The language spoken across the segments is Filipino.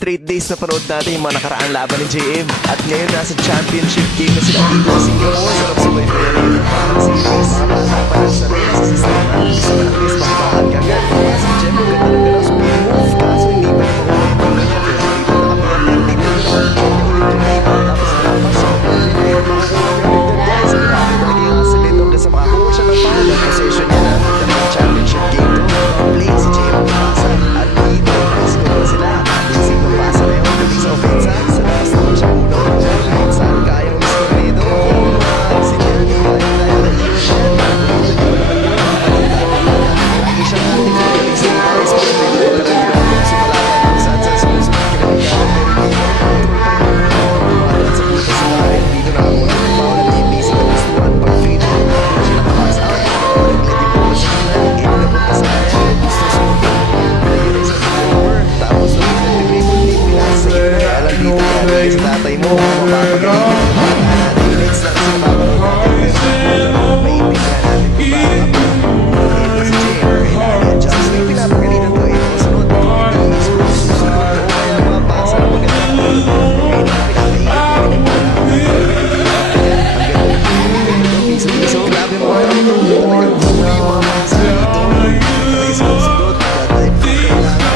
straight days na panood natin yung mga nakaraang laban ni JM. At ngayon nasa championship game na sila dito sa Singapore. Sarap sabay pa yan yun. Parang series. Mga bata pa lang sanay na sa system na. Gusto mo at least makapahal ka agad. Si JM ang ganda ng galaw speed move. Kaso hindi pa naman ulit ng ganyan. Pero dito na kami at dito na ulit yung liba. Tapos trampas. Hindi na makakuha ng ligdan guys. Grabe talaga yung asalito hanggang sa makakuha siya ng foul. Ang possession niya na. Dahil championship game to. Play si JM ang pasa. At dito, score sila. Bilising ng pasa na yun. Bilis sa offensa. Sa labas naman siya uno. Kahit saan kaya ng score nito. Si JM kaya kainin siya. Lagi siyang ating bilising ng pasa. Pero dito talaga yung sumalakan kung saan sumusunod ka na niya. Pero sa puto sa bahay. Dito na ako. Foul at TPC na gustuhan. Pag free na siya nakapass out. Naglet yung bola sa kanya. Inilabot pa sa kanya. Gusto sumusunod. Tapos nung nag-dribble ni Pinasa yun na alam dito kaya sa tatay mo mapapagalitan ng mga natin next lang sa mapapanood natin pero maintindihan natin kung bakit ito si JM kailangan i-adjust na yung pinapagalitan to ito sunod hindi susunod o kaya mapapasa na maganda ngayon na pinapaigat ko rin ang ganda piso-piso grabe mo ano ito talagang huli yung mga pasa dito talagang sinusunod dadaip ko kailangan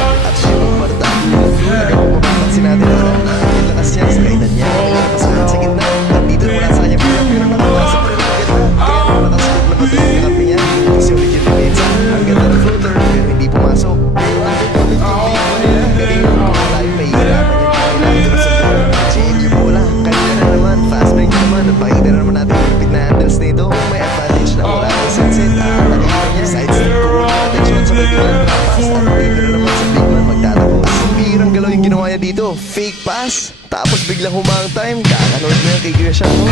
mapapansin natin na yung lakas niya sa kainan niya napasunan sa gitna at dito na wala sa kanya pero nakapasa pa rin ang ganda kaya nakasuot na pati yung kape niya kasi ulit yung depensa ang ganda ng floater pero hindi pumasok pero ang ganda ulit yung bigo nila galing kung tayo mahihirapan yung kailangan ito na sundan change yung bola kanina na naman fast break naman at pakita na naman natin yung lupit na handles nito may advantage na wala yung sunset nakikita niya side step ko attention sa kaibigan pass at dito na naman sa big man magtatapos ang galaw yung ginawa niya dito fake pass tapos biglang humang time kakanood niya kay Gresham mo